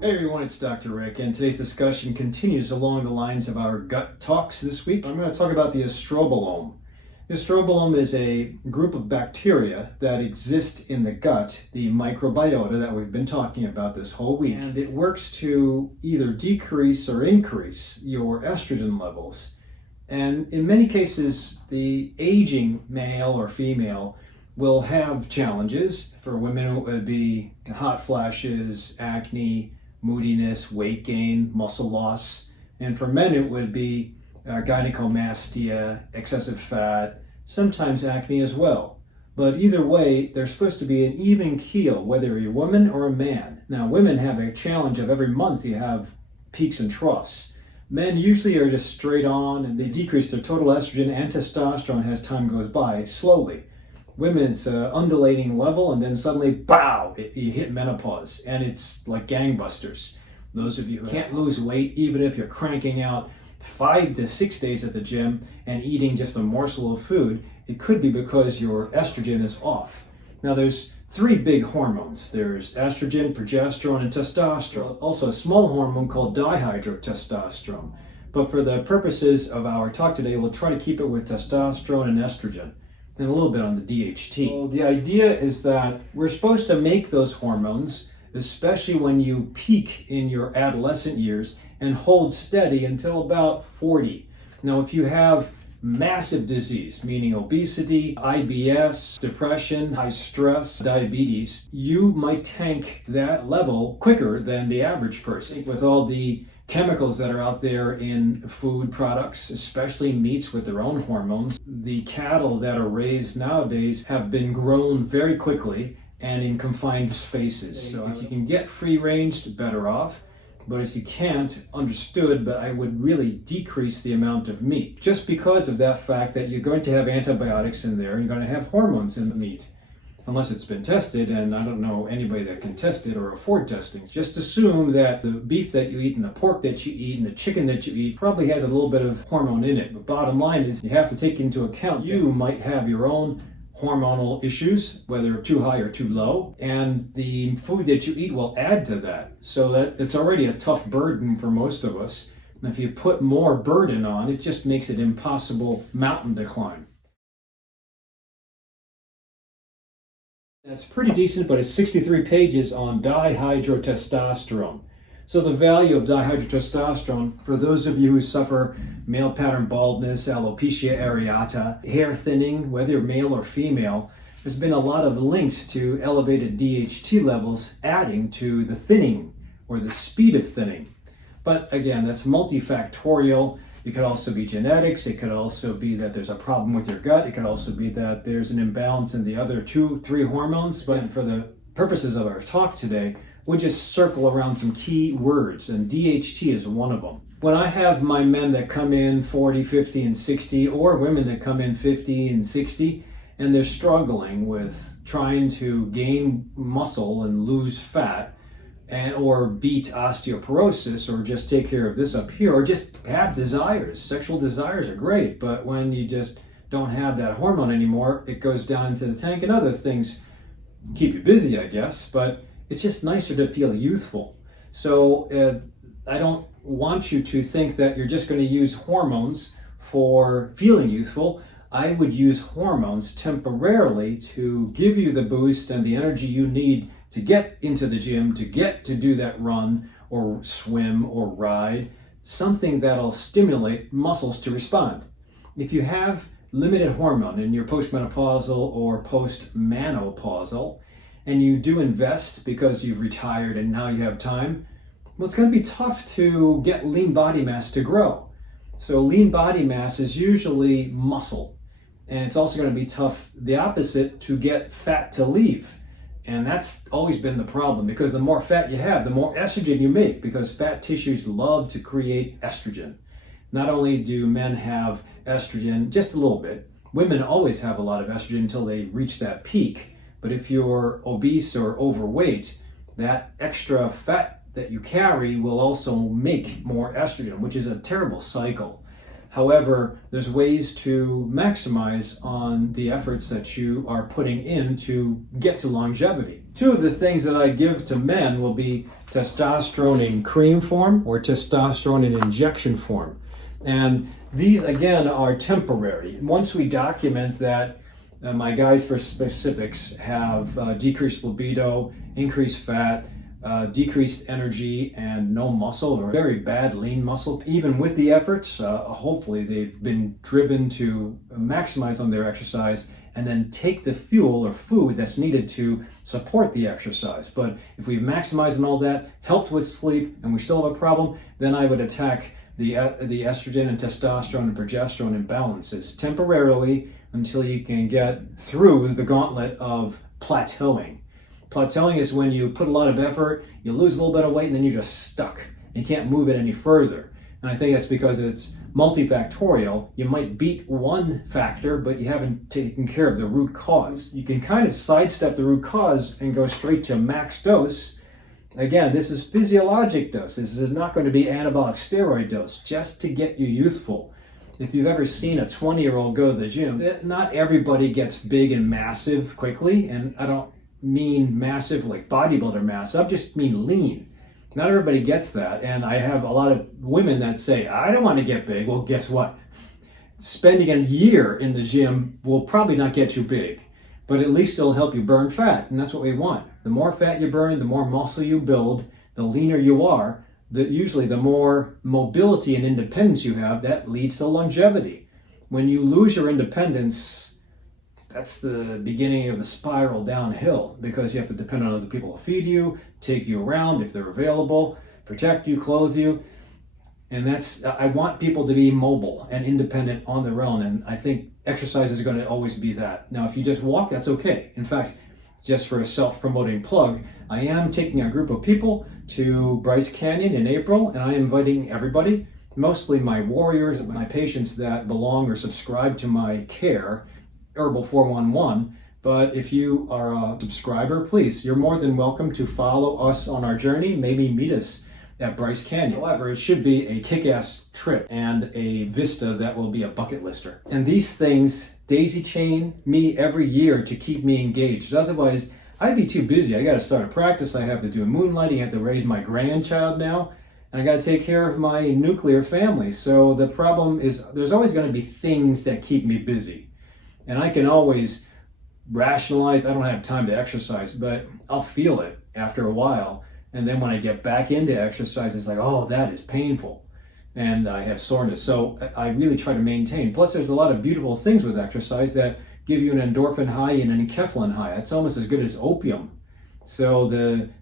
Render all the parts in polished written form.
Hey everyone, it's Dr. Rick, and today's discussion continues along the lines of our gut talks this week. I'm going to talk about the estrobolome. The estrobolome is a group of bacteria that exist in the gut, the microbiota that we've been talking about this whole week, and it works to either decrease or increase your estrogen levels. And in many cases, the aging male or female will have challenges. For women, it would be hot flashes, acne, moodiness, weight gain, muscle loss. And for men, it would be gynecomastia, excessive fat, sometimes acne as well. But either way, there's supposed to be an even keel, whether you're a woman or a man. Now, women have a challenge of every month you have peaks and troughs. Men usually are just straight on, and they decrease their total estrogen and testosterone as time goes by, slowly. Women, it's an undulating level, and then suddenly, bow, you hit menopause, and it's like gangbusters. Those of you who can't lose weight, even if you're cranking out 5 to 6 days at the gym and eating just a morsel of food, it could be because your estrogen is off. Now, there's 3 big hormones. There's estrogen, progesterone, and testosterone. Also, a small hormone called dihydrotestosterone. But for the purposes of our talk today, we'll try to keep it with testosterone and estrogen, and a little bit on the DHT. So the idea is that we're supposed to make those hormones, especially when you peak in your adolescent years, and hold steady until about 40. Now, if you have massive disease, meaning obesity, IBS, depression, high stress, diabetes, you might tank that level quicker than the average person. With all the chemicals that are out there in food products, especially meats with their own hormones, the cattle that are raised nowadays have been grown very quickly and in confined spaces. So if you can get free range, better off. But if you can't, understood, but I would really decrease the amount of meat, just because of that fact that you're going to have antibiotics in there and you're going to have hormones in the meat, unless it's been tested, and I don't know anybody that can test it or afford testing. Just assume that the beef that you eat and the pork that you eat and the chicken that you eat probably has a little bit of hormone in it. But bottom line is you have to take into account you might have your own hormonal issues, whether too high or too low, and the food that you eat will add to that. So that it's already a tough burden for most of us. And if you put more burden on, it just makes it impossible mountain to climb. That's pretty decent, but it's 63 pages on dihydrotestosterone. So the value of dihydrotestosterone, for those of you who suffer male pattern baldness, alopecia areata, hair thinning, whether you're male or female, there's been a lot of links to elevated DHT levels adding to the thinning or the speed of thinning. But again, that's multifactorial. It could also be genetics. It could also be that there's a problem with your gut. It could also be that there's an imbalance in the other 2-3 hormones. But for the purposes of our talk today, we'll just circle around some key words, and DHT is one of them. When I have my men that come in 40, 50, and 60, or women that come in 50 and 60, and they're struggling with trying to gain muscle and lose fat, and or beat osteoporosis, or just take care of this up here, or just have desires. Sexual desires are great, but when you just don't have that hormone anymore, it goes down into the tank, and other things keep you busy, I guess, but it's just nicer to feel youthful. So I don't want you to think that you're just going to use hormones for feeling youthful. I would use hormones temporarily to give you the boost and the energy you need to get into the gym, to get to do that run or swim or ride, something that'll stimulate muscles to respond. If you have limited hormone and you're postmenopausal or postmenopausal, and you do invest because you've retired and now you have time, well, it's going to be tough to get lean body mass to grow. So lean body mass is usually muscle, and it's also going to be tough, the opposite, to get fat to leave. And that's always been the problem, because the more fat you have, the more estrogen you make, because fat tissues love to create estrogen. Not only do men have estrogen just a little bit, women always have a lot of estrogen until they reach that peak. But if you're obese or overweight, that extra fat that you carry will also make more estrogen, which is a terrible cycle. However, there's ways to maximize on the efforts that you are putting in to get to longevity. Two of the things that I give to men will be testosterone in cream form or testosterone in injection form. And these, again, are temporary. Once we document that my guys for specifics have decreased libido, increased fat, decreased energy, and no muscle, or very bad lean muscle. Even with the efforts, hopefully they've been driven to maximize on their exercise and then take the fuel or food that's needed to support the exercise. But if we've maximized on all that, helped with sleep, and we still have a problem, then I would attack the estrogen and testosterone and progesterone imbalances temporarily until you can get through the gauntlet of plateauing. Plateauing is when you put a lot of effort, you lose a little bit of weight, and then you're just stuck. You can't move it any further. And I think that's because it's multifactorial. You might beat one factor, but you haven't taken care of the root cause. You can kind of sidestep the root cause and go straight to max dose. Again, this is physiologic dose. This is not going to be anabolic steroid dose, just to get you youthful. If you've ever seen a 20-year-old go to the gym, not everybody gets big and massive quickly, and I don't mean massive like bodybuilder mass, I just mean lean. Not everybody gets that, and I have a lot of women that say, I don't want to get big. Well, guess what? Spending a year in the gym will probably not get you big, but at least it'll help you burn fat, and that's what we want. The more fat you burn, the more muscle you build, the leaner you are, usually the more mobility and independence you have, that leads to longevity. When you lose your independence, that's the beginning of the spiral downhill, because you have to depend on other people to feed you, take you around if they're available, protect you, clothe you. And I want people to be mobile and independent on their own. And I think exercise is going to always be that. Now, if you just walk, that's okay. In fact, just for a self-promoting plug, I am taking a group of people to Bryce Canyon in April, and I am inviting everybody, mostly my warriors, my patients that belong or subscribe to my care, Herbal 411. But if you are a subscriber, please, you're more than welcome to follow us on our journey, maybe meet us at Bryce Canyon. However, it should be a kick-ass trip and a vista that will be a bucket lister. And these things daisy chain me every year to keep me engaged. Otherwise, I'd be too busy. I got to start a practice. I have to do moonlighting. I have to raise my grandchild now. And I got to take care of my nuclear family. So the problem is there's always going to be things that keep me busy. And I can always rationalize, I don't have time to exercise, but I'll feel it after a while. And then when I get back into exercise, it's like, oh, that is painful. And I have soreness. So I really try to maintain. Plus, there's a lot of beautiful things with exercise that give you an endorphin high and an enkephalin high. It's almost as good as opium. So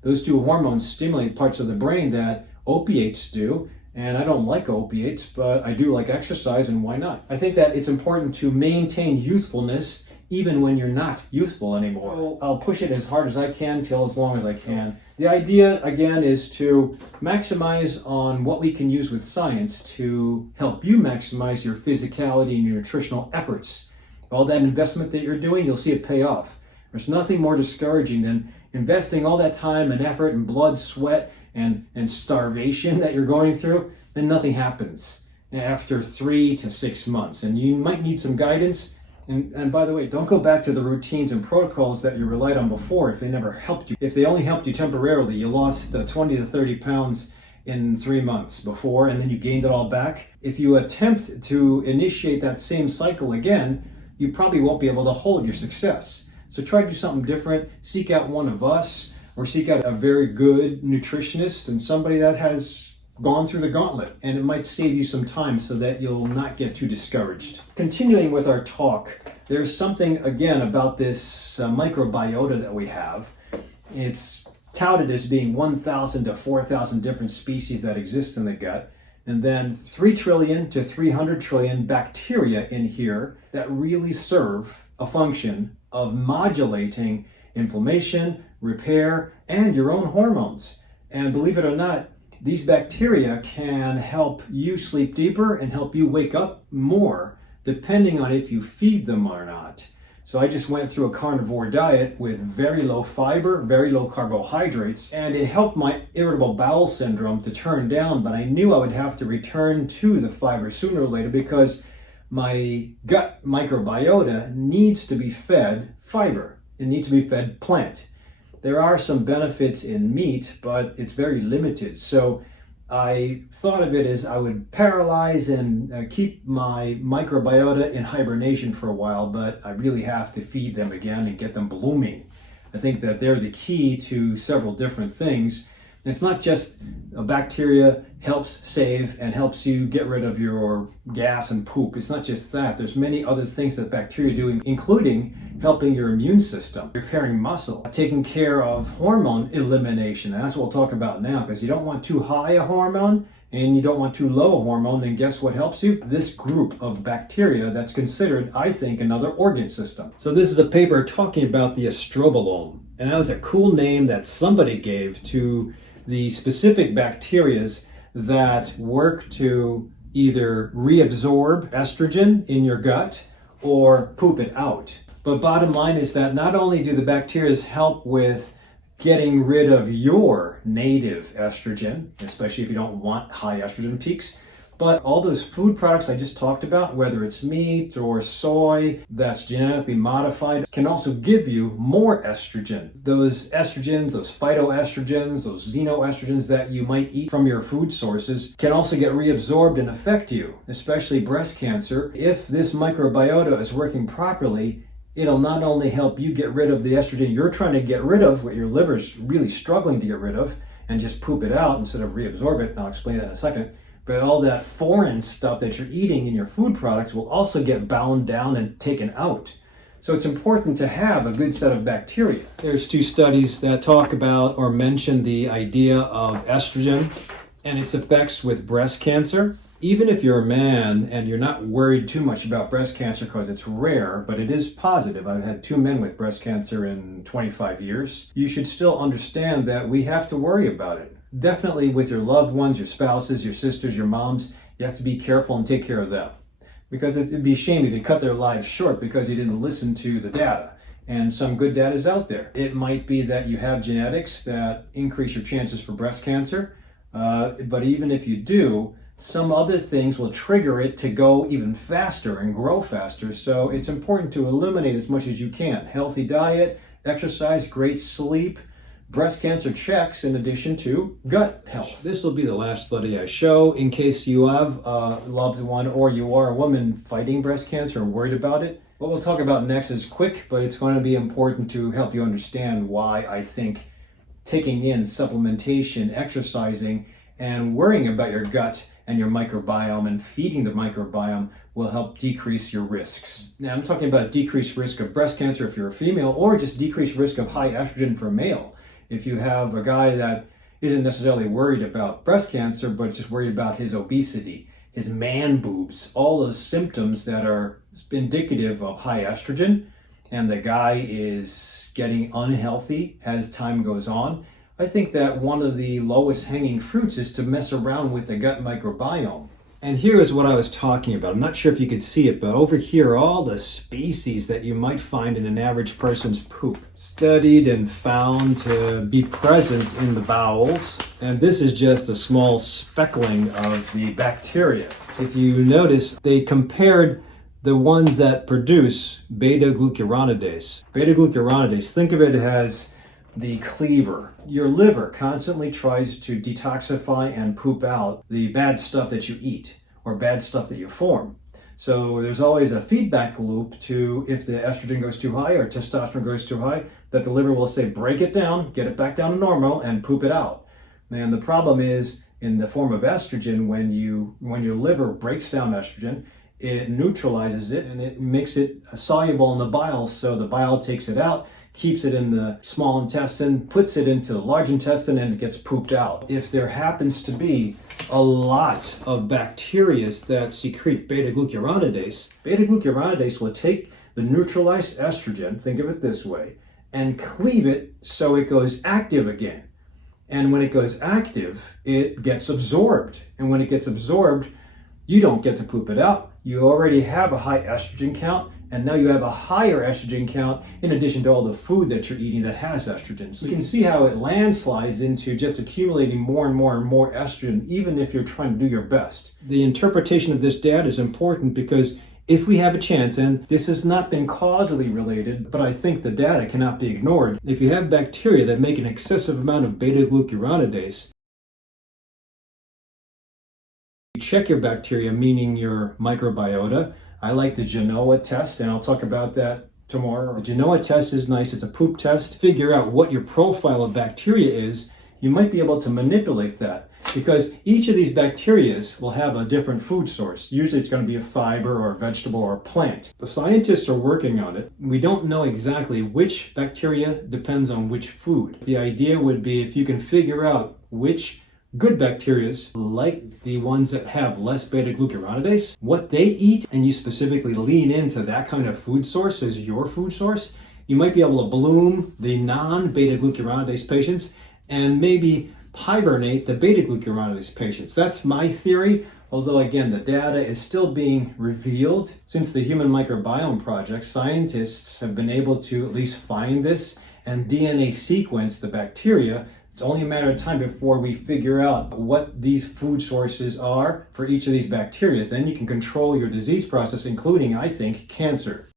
those two hormones stimulate parts of the brain that opiates do. And I don't like opiates, but I do like exercise, and why not? I think that it's important to maintain youthfulness even when you're not youthful anymore. So I'll push it as hard as I can till as long as I can. The idea, again, is to maximize on what we can use with science to help you maximize your physicality and your nutritional efforts. All that investment that you're doing, you'll see it pay off. There's nothing more discouraging than investing all that time and effort and blood, sweat, and starvation that you're going through, then nothing happens after 3 to 6 months. And you might need some guidance. And by the way, don't go back to the routines and protocols that you relied on before if they never helped you. If they only helped you temporarily, you lost 20 to 30 pounds in 3 months before, and then you gained it all back. If you attempt to initiate that same cycle again, you probably won't be able to hold your success. So try to do something different. Seek out one of us, or seek out a very good nutritionist and somebody that has gone through the gauntlet, and it might save you some time so that you'll not get too discouraged. Continuing with our talk, there's something again about this microbiota that we have. It's touted as being 1,000 to 4,000 different species that exist in the gut, and then 3 trillion to 300 trillion bacteria in here that really serve a function of modulating inflammation, repair, and your own hormones. And believe it or not, these bacteria can help you sleep deeper and help you wake up more, depending on if you feed them or not. So I just went through a carnivore diet with very low fiber, very low carbohydrates, and it helped my irritable bowel syndrome to turn down, but I knew I would have to return to the fiber sooner or later because my gut microbiota needs to be fed fiber. It needs to be fed plant. There are some benefits in meat, but it's very limited. So I thought of it as I would paralyze and keep my microbiota in hibernation for a while, but I really have to feed them again and get them blooming. I think that they're the key to several different things. It's not just a bacteria helps save and helps you get rid of your gas and poop. It's not just that. There's many other things that bacteria do, including helping your immune system, repairing muscle, taking care of hormone elimination. And that's what we'll talk about now, because you don't want too high a hormone and you don't want too low a hormone. Then guess what helps you? This group of bacteria that's considered, I think, another organ system. So this is a paper talking about the estrobolome. And that was a cool name that somebody gave to the specific bacterias that work to either reabsorb estrogen in your gut or poop it out. But bottom line is that not only do the bacteria help with getting rid of your native estrogen, especially if you don't want high estrogen peaks, but all those food products I just talked about, whether it's meat or soy that's genetically modified, can also give you more estrogen. Those estrogens, those phytoestrogens, those xenoestrogens that you might eat from your food sources can also get reabsorbed and affect you, especially breast cancer. If this microbiota is working properly, it'll not only help you get rid of the estrogen you're trying to get rid of, what your liver's really struggling to get rid of, and just poop it out instead of reabsorb it, and I'll explain that in a second, but all that foreign stuff that you're eating in your food products will also get bound down and taken out. So it's important to have a good set of bacteria. There's 2 studies that talk about or mention the idea of estrogen and its effects with breast cancer. Even if you're a man and you're not worried too much about breast cancer because it's rare, but it is positive. I've had 2 men with breast cancer in 25 years. You should still understand that we have to worry about it. Definitely with your loved ones, your spouses, your sisters, your moms, you have to be careful and take care of them. Because it'd be a shame if you cut their lives short because you didn't listen to the data. And some good data is out there. It might be that you have genetics that increase your chances for breast cancer. But even if you do, some other things will trigger it to go even faster and grow faster. So it's important to eliminate as much as you can. Healthy diet, exercise, great sleep, breast cancer checks, in addition to gut health. This will be the last study I show in case you have a loved one or you are a woman fighting breast cancer or worried about it. What we'll talk about next is quick, but it's going to be important to help you understand why I think taking in supplementation, exercising, and worrying about your gut and your microbiome and feeding the microbiome will help decrease your risks. Now, I'm talking about decreased risk of breast cancer if you're a female, or just decreased risk of high estrogen for a male. If you have a guy that isn't necessarily worried about breast cancer, but just worried about his obesity, his man boobs, all those symptoms that are indicative of high estrogen, and the guy is getting unhealthy as time goes on, I think that one of the lowest hanging fruits is to mess around with the gut microbiome. And here is what I was talking about. I'm not sure if you could see it, but over here are all the species that you might find in an average person's poop, studied and found to be present in the bowels. And this is just a small speckling of the bacteria. If you notice, they compared the ones that produce beta-glucuronidase. Beta-glucuronidase, think of it as the cleaver. Your liver constantly tries to detoxify and poop out the bad stuff that you eat or bad stuff that you form. So there's always a feedback loop to if the estrogen goes too high or testosterone goes too high, that the liver will say, break it down, get it back down to normal, and poop it out. And the problem is, in the form of estrogen, when your liver breaks down estrogen, it neutralizes it and it makes it soluble in the bile, so the bile takes it out, keeps it in the small intestine, puts it into the large intestine, and it gets pooped out. If there happens to be a lot of bacteria that secrete beta-glucuronidase will take the neutralized estrogen, think of it this way, and cleave it so it goes active again. And when it goes active, it gets absorbed. And when it gets absorbed, you don't get to poop it out. You already have a high estrogen count, and now you have a higher estrogen count in addition to all the food that you're eating that has estrogen. So you can see how it landslides into just accumulating more and more and more estrogen, even if you're trying to do your best. The interpretation of this data is important because if we have a chance, and this has not been causally related, but I think the data cannot be ignored. If you have bacteria that make an excessive amount of beta-glucuronidase, you check your bacteria, meaning your microbiota. I like the Genoa test, and I'll talk about that tomorrow. The Genoa test is nice. It's a poop test. Figure out what your profile of bacteria is. You might be able to manipulate that, because each of these bacteria will have a different food source. Usually it's going to be a fiber or a vegetable or a plant. The scientists are working on it. We don't know exactly which bacteria depends on which food. The idea would be if you can figure out which good bacteria, like the ones that have less beta-glucuronidase, what they eat, and you specifically lean into that kind of food source as your food source, you might be able to bloom the non-beta-glucuronidase patients and maybe hibernate the beta-glucuronidase patients. That's my theory, although again, the data is still being revealed. Since the Human Microbiome Project, scientists have been able to at least find this and DNA sequence the bacteria. It's only a matter of time before we figure out what these food sources are for each of these bacteria. Then you can control your disease process, including, I think, cancer.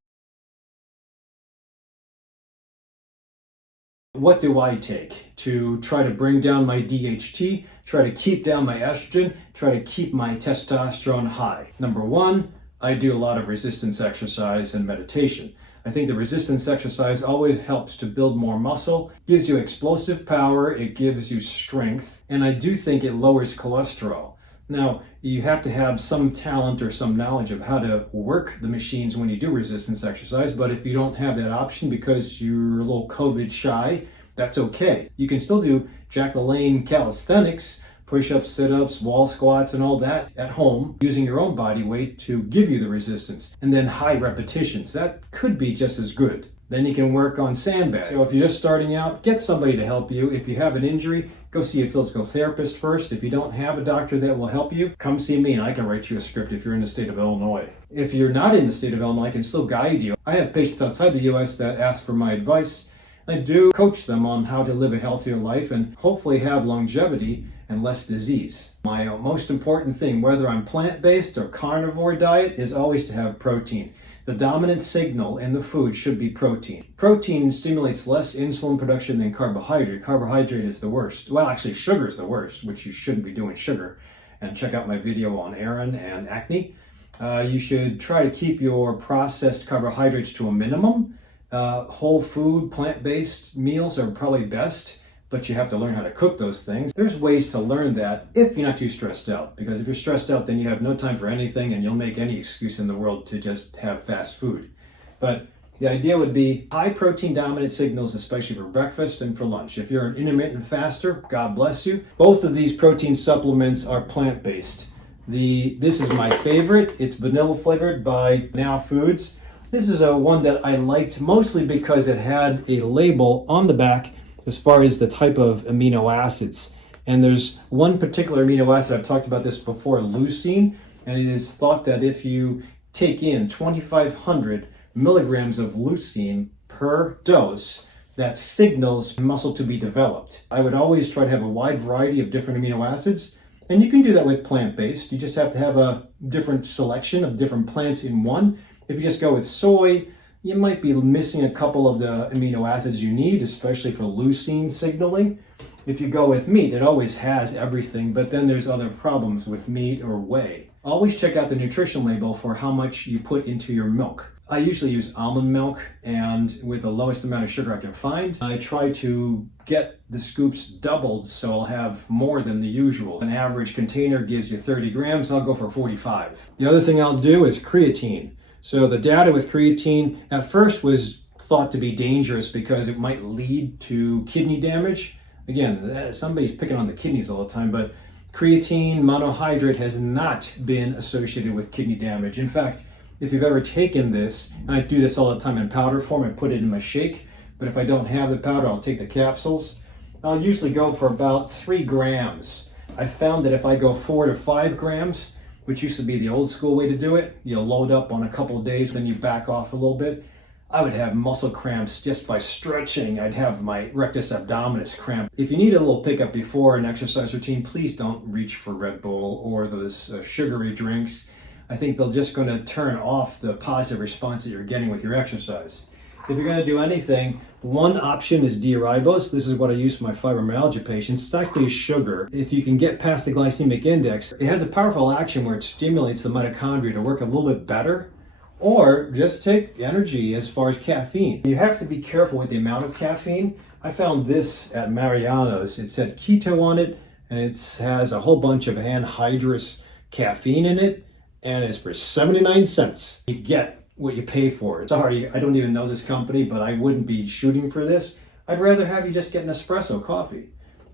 What do I take to try to bring down my DHT, try to keep down my estrogen, try to keep my testosterone high? Number one, I do a lot of resistance exercise and meditation. I think the resistance exercise always helps to build more muscle, gives you explosive power, it gives you strength, and I do think it lowers cholesterol. Now, you have to have some talent or some knowledge of how to work the machines when you do resistance exercise, but if you don't have that option because you're a little COVID shy, that's okay. You can still do Jack LaLanne calisthenics, push-ups, sit-ups, wall squats, and all that at home, using your own body weight to give you the resistance. And then high repetitions, that could be just as good. Then you can work on sandbags. So if you're just starting out, get somebody to help you. If you have an injury, go see a physical therapist first. If you don't have a doctor that will help you, come see me and I can write you a script if you're in the state of Illinois. If you're not in the state of Illinois, I can still guide you. I have patients outside the US that ask for my advice. I do coach them on how to live a healthier life and hopefully have longevity and less disease. My most important thing, whether I'm plant-based or carnivore diet, is always to have protein. The dominant signal in the food should be protein. Protein stimulates less insulin production than carbohydrate. Carbohydrate is the worst. Well, actually, sugar is the worst, which you shouldn't be doing sugar. And check out my video on Aaron and acne. You should try to keep your processed carbohydrates to a minimum. Whole food, plant-based meals are probably best, but you have to learn how to cook those things. There's ways to learn that if you're not too stressed out, because if you're stressed out, then you have no time for anything and you'll make any excuse in the world to just have fast food. But the idea would be high protein dominant signals, especially for breakfast and for lunch. If you're an intermittent faster, God bless you. Both of these protein supplements are plant-based. This is my favorite. It's vanilla flavored by Now Foods. This is one that I liked mostly because it had a label on the back as far as the type of amino acids. And there's one particular amino acid, I've talked about this before, leucine, and it is thought that if you take in 2,500 milligrams of leucine per dose, that signals muscle to be developed. I would always try to have a wide variety of different amino acids, and you can do that with plant-based. You just have to have a different selection of different plants in one. If you just go with soy, you might be missing a couple of the amino acids you need, especially for leucine signaling. If you go with meat, it always has everything, but then there's other problems with meat or whey. Always check out the nutrition label for how much you put into your milk. I usually use almond milk, and with the lowest amount of sugar I can find. I try to get the scoops doubled so I'll have more than the usual. An average container gives you 30 grams, I'll go for 45. The other thing I'll do is creatine. So the data with creatine at first was thought to be dangerous because it might lead to kidney damage. Again, somebody's picking on the kidneys all the time, but creatine monohydrate has not been associated with kidney damage. In fact, if you've ever taken this, and I do this all the time in powder form, I put it in my shake, but if I don't have the powder, I'll take the capsules. I'll usually go for about 3 grams. I found that if I go 4 to 5 grams, which used to be the old school way to do it. You load up on a couple of days, then you back off a little bit. I would have muscle cramps just by stretching. I'd have my rectus abdominis cramp. If you need a little pickup before an exercise routine, please don't reach for Red Bull or those sugary drinks. I think they're just going to turn off the positive response that you're getting with your exercise. If you're going to do anything, one option is D-Ribose. This is what I use for my fibromyalgia patients. It's actually a sugar. If you can get past the glycemic index, it has a powerful action where it stimulates the mitochondria to work a little bit better. Or just take energy as far as caffeine. You have to be careful with the amount of caffeine. I found this at Mariano's. It said keto on it, and it has a whole bunch of anhydrous caffeine in it, and it's for 79 cents. You get what you pay for. Sorry, I don't even know this company, but I wouldn't be shooting for this. I'd rather have you just get an espresso coffee.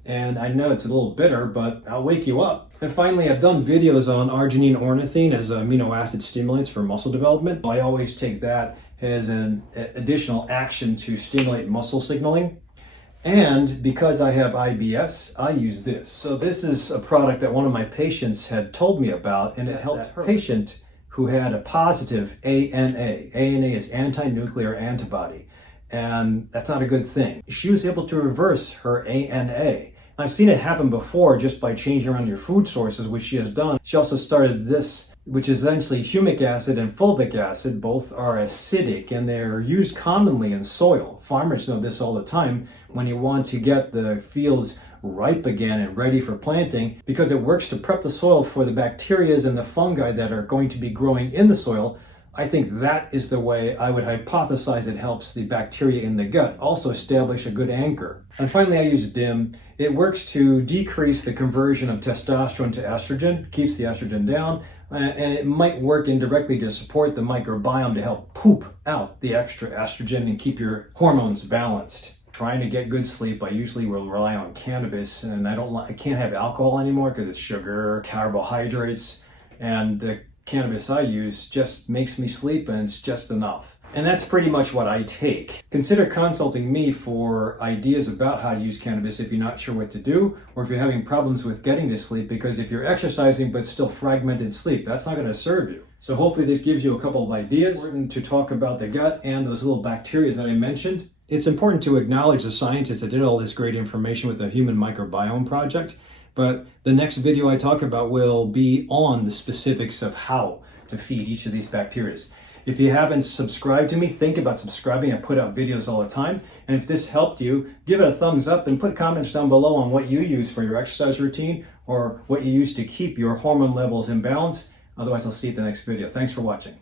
And I know it's a little bitter, but I'll wake you up. And finally, I've done videos on arginine ornithine as amino acid stimulants for muscle development. I always take that as an additional action to stimulate muscle signaling. And because I have IBS, I use this. So this is a product that one of my patients had told me about, and it helped her patient who had a positive ANA. ANA is anti-nuclear antibody, and that's not a good thing. She was able to reverse her ANA. I've seen it happen before just by changing around your food sources, which she has done. She also started this, which is essentially humic acid and fulvic acid. Both are acidic and they're used commonly in soil. Farmers know this all the time when you want to get the fields ripe again and ready for planting, because it works to prep the soil for the bacteria and the fungi that are going to be growing in the soil. I think that is the way I would hypothesize it helps the bacteria in the gut also establish a good anchor. And finally, I use DIM. It works to decrease the conversion of testosterone to estrogen, keeps the estrogen down, and it might work indirectly to support the microbiome to help poop out the extra estrogen and keep your hormones balanced. Trying to get good sleep, I usually will rely on cannabis, and I can't have alcohol anymore because it's sugar, carbohydrates, and the cannabis I use just makes me sleep, and it's just enough. And that's pretty much what I take. Consider consulting me for ideas about how to use cannabis if you're not sure what to do, or if you're having problems with getting to sleep, because if you're exercising but still fragmented sleep, that's not going to serve you. So hopefully this gives you a couple of ideas to talk about the gut and those little bacteria that I mentioned. It's important to acknowledge the scientists that did all this great information with the Human Microbiome Project, but the next video I talk about will be on the specifics of how to feed each of these bacteria. If you haven't subscribed to me, think about subscribing. I put out videos all the time. And if this helped you, give it a thumbs up and put comments down below on what you use for your exercise routine or what you use to keep your hormone levels in balance. Otherwise, I'll see you at the next video. Thanks for watching.